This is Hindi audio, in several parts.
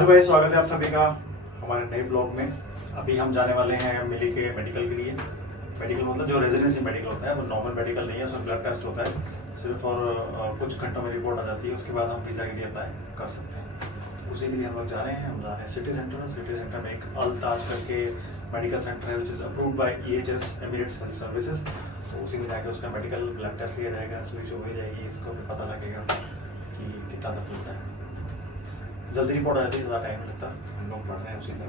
हेलो भाई, स्वागत है आप सभी का हमारे नए ब्लॉग में। अभी हम जाने वाले हैं मिली के मेडिकल के लिए। मेडिकल मतलब जो रेजिडेंसी मेडिकल होता है, वो नॉर्मल मेडिकल नहीं है, उसमें ब्लड टेस्ट होता है सिर्फ, और कुछ घंटों में रिपोर्ट आ जाती है। उसके बाद हम वीज़ा के लिए अप्लाई कर सकते हैं। उसी के लिए हम लोग जा रहे हैं। हम जा रहे हैं सिटी सेंटर में एक अल-ताज करके मेडिकल सेंटर है, which is approved by EHS Emirates health services. तो उसी में जाकर उसका मेडिकल ब्लड टेस्ट लिया जाएगा, सुई जो हो जाएगी, इसको भी पता लगेगा कि कितना दर्द होता है। जल्दी रिपोर्ट आ जाती है, ज़्यादा टाइम लगता है। हम लोग पढ़ रहे हैं उसी में।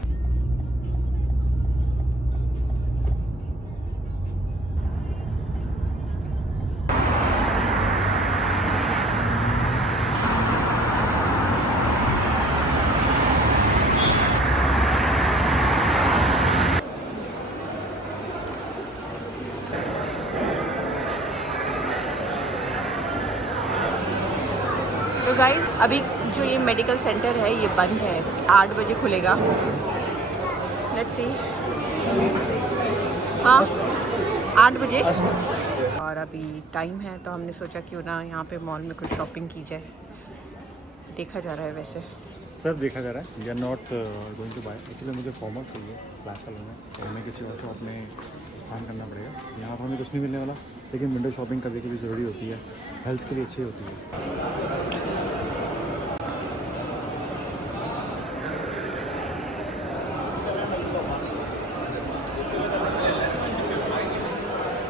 तो गाइस अभी जो ये मेडिकल सेंटर है ये बंद है, 8 बजे खुलेगा। लेट्स सी, हाँ 8 बजे। और अभी टाइम है तो हमने सोचा क्यों ना यहाँ पे मॉल में कुछ शॉपिंग की जाए। देखा जा रहा है वैसे सब देखा जा रहा है। We are not going to buy. Actually मुझे फॉर्मल चाहिए ब्लैक कलर में, तो हमें किसी और शॉप में स्थान करना पड़ेगा। यहाँ पर हमें कुछ नहीं मिलने वाला, लेकिन विंडो शॉपिंग कभी कभी ज़रूरी होती है, हेल्थ के लिए अच्छी होती है।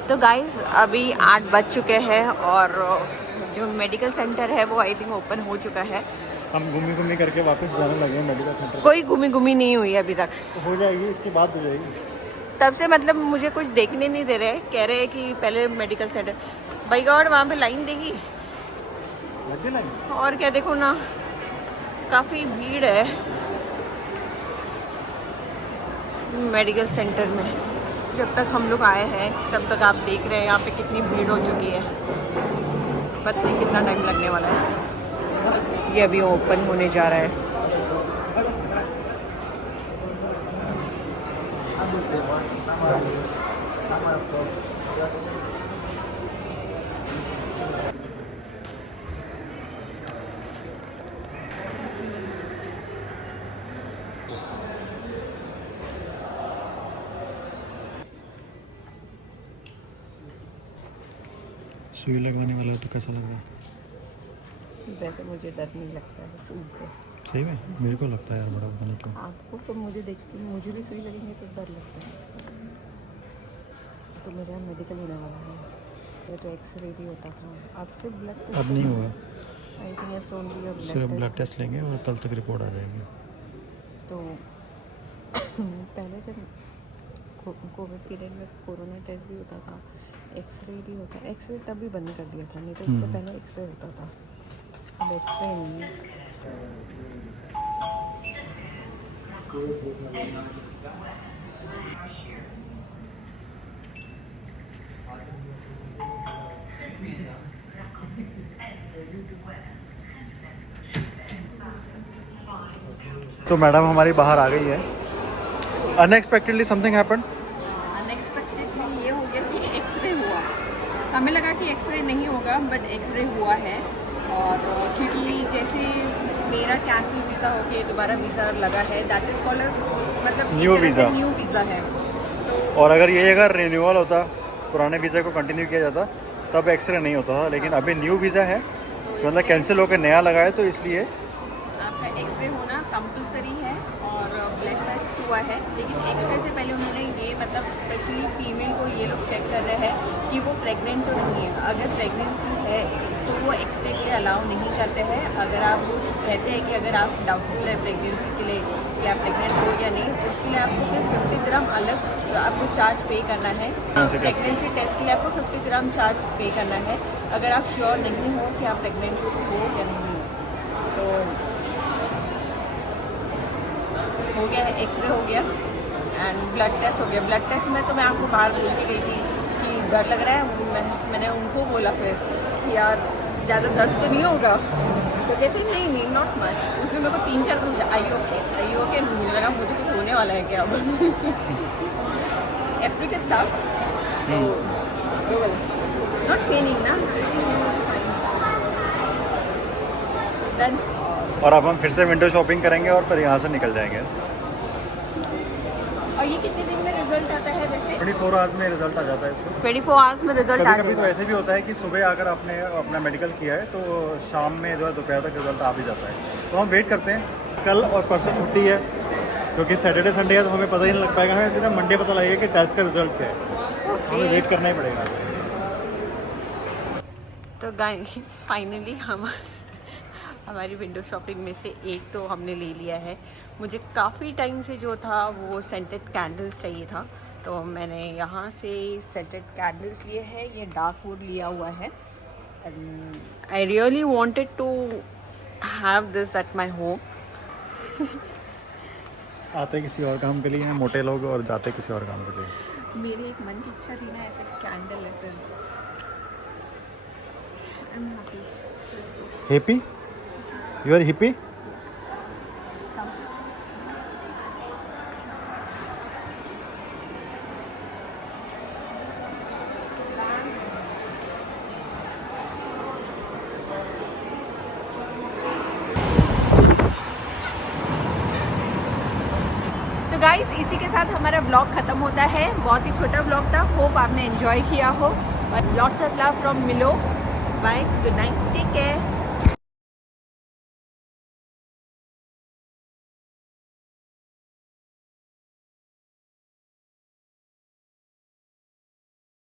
तो गाइस अभी 8 बज चुके हैं और जो मेडिकल सेंटर है वो आई थिंक ओपन हो चुका है। हम घूमी घूमी करके वापस जाने लगे हैं मेडिकल सेंटर। कोई घूमी नहीं हुई अभी तक। तो हो जाएगी, इसके बाद हो जाएगी। तब से मतलब मुझे कुछ देखने नहीं दे रहे, कह रहे हैं कि पहले मेडिकल सेंटर। भाई गॉड, वहाँ पे लाइन देखी लग गई लाइन। और क्या, देखो ना काफ़ी भीड़ है मेडिकल सेंटर में। जब तक हम लोग आए हैं तब तक आप देख रहे हैं यहाँ पे कितनी भीड़ हो चुकी है। पता नहीं कितना टाइम लगने वाला है। ये अभी ओपन होने जा रहा है। सुई लगवाने वाला तो कैसा लग रहा है? वैसे मुझे डर नहीं लगता है सुई से। सही में मेरे को लगता है यार, बड़ा पता नहीं क्यों। आपको तो मुझे देखती मुझे भी सुई लगेंगे तो डर लगता है। तो मेरा मेडिकल होने वाला है, ये तो एक्सरे भी होता था। अब से ब्लड टेस्ट अब नहीं होगा, I think it's only your सिर्फ ब्लड टेस्ट लेंगे और कल तक रिपोर्ट आ जाएगी। तो पहले जब कोविड पीरियड में कोरोना टेस्ट भी होता था, एक्सरे भी होता। एक्सरे तब भी बंद कर दिया था, नहीं तो इससे पहले एक्सरे होता था। अब एक्सरे नहीं है। तो मैडम हमारी बाहर आ गई है। Unexpectedly something happened. अनएक्सपेक्टेडली ये हो गया कि एक्सरे हुआ। हमें लगा कि एक्सरे नहीं होगा, बट एक्सरे हुआ है। और क्योंकि जैसे मेरा कैंसिल वीज़ा हो के दोबारा वीज़ा लगा है, दैट इज़ कॉल्ड मतलब न्यू वीज़ा है। और अगर ये अगर रिन्यूअल होता, पुराने वीज़ा को कंटिन्यू किया जाता, तब एक्सरे नहीं होता था। लेकिन अभी न्यू वीज़ा है, मतलब कैंसिल होकर नया लगा है, तो इसलिए आपका एक्सरे होना कंपलसरी है और ब्लड टेस्ट हुआ है। लेकिन एक्सरे से पहले उन्होंने ये मतलब स्पेशली फीमेल को ये लोग चेक कर रहे हैं कि वो प्रेग्नेंट तो नहीं है। अगर प्रेगनेंसी है तो वो एक्सरे के लिए अलाउ नहीं करते हैं। अगर आप वो कहते हैं कि अगर आप डाउटफुल है प्रेगनेंसी के लिए कि आप प्रेग्नेंट हो या नहीं, तो उसके लिए आपको फिर 50 ग्राम अलग आपको चार्ज पे करना है। प्रेगनेंसी टेस्ट के लिए आपको 50 ग्राम चार्ज पे करना है, अगर आप श्योर नहीं हो कि आप प्रेग्नेंट हो या नहीं हो। तो हो गया है, एक्सरे हो गया एंड ब्लड टेस्ट हो गया। ब्लड टेस्ट में तो मैं आपको बाहर बोल के गई थी कि डर लग रहा है। मैंने उनको बोला फिर कि यार ज़्यादा दर्द तो नहीं होगा, तो कहते नहीं नॉट मच। उसने मेरे को 3-4 पूछा आई ओके। मुझे लगा मुझे कुछ होने वाला है क्या अब। अफ्रीकन था तो नॉट पेनिंग ना। देन और अब हम फिर से विंडो शॉपिंग करेंगे और फिर यहाँ से निकल जाएंगे। और ये कितने दिन में रिजल्ट आता है वैसे? 24 आवर्स में रिजल्ट आ जाता है इसको। 24 आवर्स में रिजल्ट आ कभी कभी तो जाएगा। ऐसे भी होता है कि सुबह अगर आपने अपना मेडिकल किया है तो शाम में जो है दोपहर तक रिजल्ट आ भी जाता है। तो हम वेट करते हैं। कल और परसों छुट्टी है क्योंकि सैटरडे संडे है तो हमें पता ही नहीं लग पाएगा। हमें सीधा मंडे पता लगेगा कि टेस्ट का रिजल्ट क्या है। हमें वेट करना ही पड़ेगा। तो गाइस फाइनली हमारी विंडो शॉपिंग में से एक तो हमने ले लिया है। मुझे काफ़ी टाइम से जो था वो सेंटेड कैंडल्स चाहिए था, तो मैंने यहाँ से सेंटेड कैंडल्स लिए हैं। ये डार्क वुड लिया हुआ है। I really wanted to have this at my home. आते किसी और काम के लिए हैं मोटे लोग और जाते किसी और काम के लिए। मेरी एक मन की इच्छा थी ना ऐसे कैंडल ऐसे। I am happy. Happy? You are happy? तो गाइस इसी के साथ हमारा ब्लॉग ख़त्म होता है। बहुत ही छोटा ब्लॉग था। होप आपने एंजॉय किया हो। और lots of love from Milo. Bye, good night, take care.